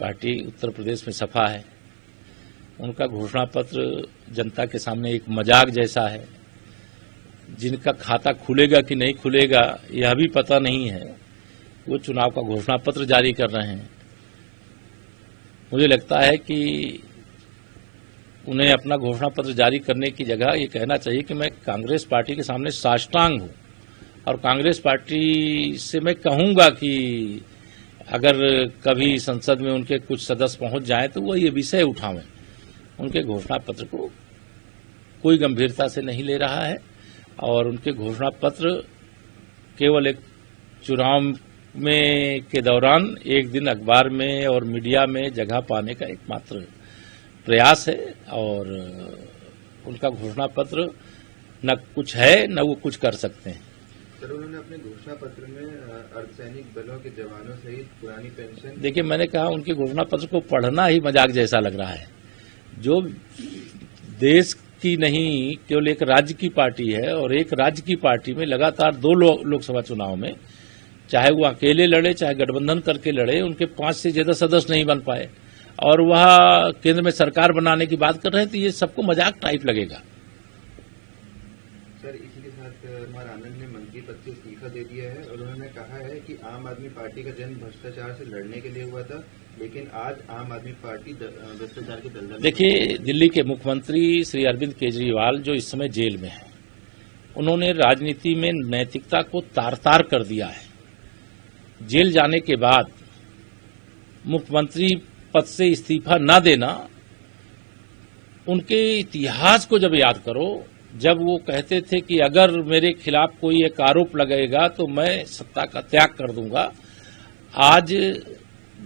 Party Uttar Pradesh में सपा है। उनका घोषणा पत्र जनता के सामने एक मजाक जैसा है। जिनका खाता खुलेगा कि नहीं खुलेगा यह भी पता नहीं है, वो चुनाव का घोषणा पत्र जारी कर रहे हैं। मुझे लगता है कि उन्हें अपना घोषणा पत्र जारी करने की जगह ये कहना चाहिए कि मैं कांग्रेस पार्टी के सामने साष्टांग हूं और कांग्रेस पार्टी से मैं कहूंगा कि अगर कभी संसद में उनके कुछ सदस्य पहुंच जाएं तो वो ये विषय उठावें। उनके घोषणा पत्र को कोई गंभीरता से नहीं ले रहा है और उनके घोषणा पत्र केवल एक चुनाव में के दौरान एक दिन अखबार में और मीडिया में जगह पाने का एकमात्र प्रयास है। और उनका घोषणा पत्र न कुछ है न वो कुछ कर सकते हैं। सर, उन्होंने अपने घोषणा पत्र में अर्धसैनिक बलों के जवानों सहित पुरानी पेंशन। देखिए, मैंने कहा उनके घोषणा पत्र को पढ़ना ही मजाक जैसा लग रहा है। जो देश की नहीं केवल एक राज्य की पार्टी है और एक राज्य की पार्टी में लगातार दो लोकसभा चुनाव में, चाहे वो अकेले लड़े चाहे गठबंधन करके लड़े, उनके 5 से ज्यादा सदस्य नहीं बन पाए और वह केंद्र में सरकार बनाने की बात कर रहे हैं, तो ये सबको मजाक टाइप लगेगा। सर, इसी के साथ कुमार आनंद ने मंत्री पद से इस्तीफा दे दिया है और उन्होंने कहा है कि आम आदमी पार्टी का जन्म भ्रष्टाचार से लड़ने के लिए हुआ था, लेकिन आज आम आदमी पार्टी भ्रष्टाचार के दलदल। देखिए, दिल्ली के मुख्यमंत्री श्री अरविंद केजरीवाल जो इस समय जेल में है, उन्होंने राजनीति में नैतिकता को तार-तार कर दिया है। जेल जाने के बाद मुख्यमंत्री पद से इस्तीफा न देना, उनके इतिहास को जब याद करो, जब वो कहते थे कि अगर मेरे खिलाफ कोई एक आरोप लगेगा तो मैं सत्ता का त्याग कर दूंगा। आज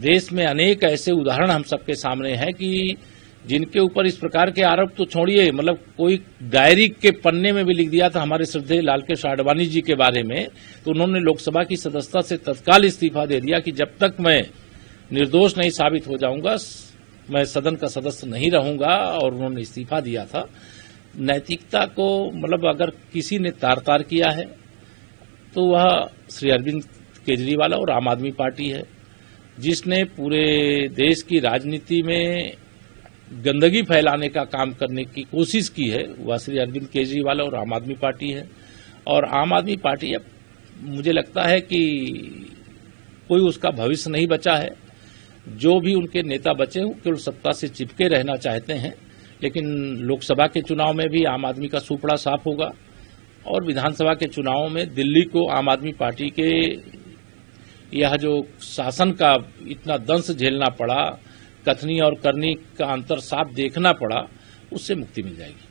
देश में अनेक ऐसे उदाहरण हम सबके सामने हैं कि जिनके ऊपर इस प्रकार के आरोप तो छोड़िए, मतलब कोई डायरी के पन्ने में भी लिख दिया था हमारे श्रद्धेय लालकृष्ण आडवाणी जी के बारे में, तो उन्होंने लोकसभा की सदस्यता से तत्काल इस्तीफा दे दिया कि जब तक मैं निर्दोष नहीं साबित हो जाऊंगा मैं सदन का सदस्य नहीं रहूंगा, और उन्होंने इस्तीफा दिया था। नैतिकता को मतलब अगर किसी ने तार-तार किया है तो वह श्री अरविंद केजरीवाल और आम आदमी पार्टी है, जिसने पूरे देश की राजनीति में गंदगी फैलाने का काम करने की कोशिश की है, वह श्री अरविंद केजरीवाल और आम आदमी पार्टी है। और आम आदमी पार्टी अब मुझे लगता है कि कोई उसका भविष्य नहीं बचा है। जो भी उनके नेता बचे हैं केवल सत्ता से चिपके रहना चाहते हैं, लेकिन लोकसभा के चुनाव में भी आम आदमी का सूपड़ा साफ होगा और विधानसभा के चुनावों में दिल्ली को आम आदमी पार्टी के यह जो शासन का इतना दंश झेलना पड़ा, कथनी और करनी का अंतर साफ देखना पड़ा, उससे मुक्ति मिल जाएगी।